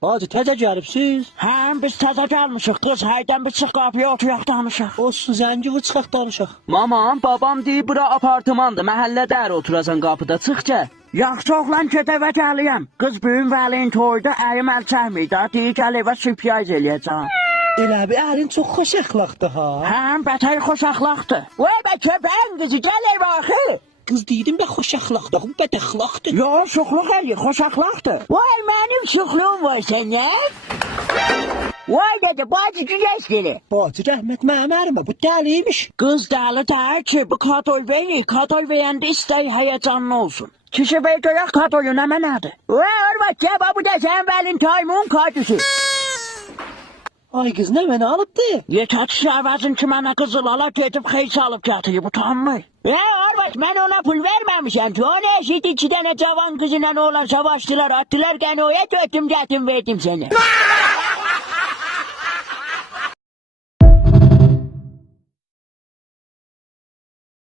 Hacı təzə gəlibsiz. Həm biz təzə gəlmişik, qız həydən bir çıx qapıya oturaq danışaq. Olsun zəngi vur çıxaq danışaq. Mamam, babam deyib bura apartmandır, məhəllədə ər oturasan qapıda, çıx gəl. Yaxşı oğlan gedəvə gəliyəm. Qız büyün vəlin toyda ərim əl çəkməyir da, deyir gəl evə sürpriz eləyəcəm. Elə bir əlin çox xoş əxlaqdır ha. Həm bətər xoş əxlaqdır. Vay bə köpəyin qızı, gəl evə axı. Qız deydim bə xoş əxlaqdır, bu bəd əxlaqdır. Yo, şuxluq eləyir, xoş əxlaqdır. Vay mənim şuxluğum var sənə. Vay dedi, bacı güləşdiri. Bacı rəhmət mənim ərimə, bu dəliymiş. Qız dəli deyir ki, bu kadol verir, kadol verəndə istəyi həyəcanlı olsun. Kişi bey görək kadolu nə mənadır? Vay arvad, gəl bu da sən vəlin taymun kadısı. Ay qız nə mənə alıbdı? Yetər ki, əvəzin ki, mənə qızıl ala gedib xeyç alıb gətirib, utanmır. Arvad, mən ona pul verməmişəm ki, o nə eşit 2 dənə cavan qızıyla olan savaşdılar, atdılar qənoya, götüm gətim verdim səni.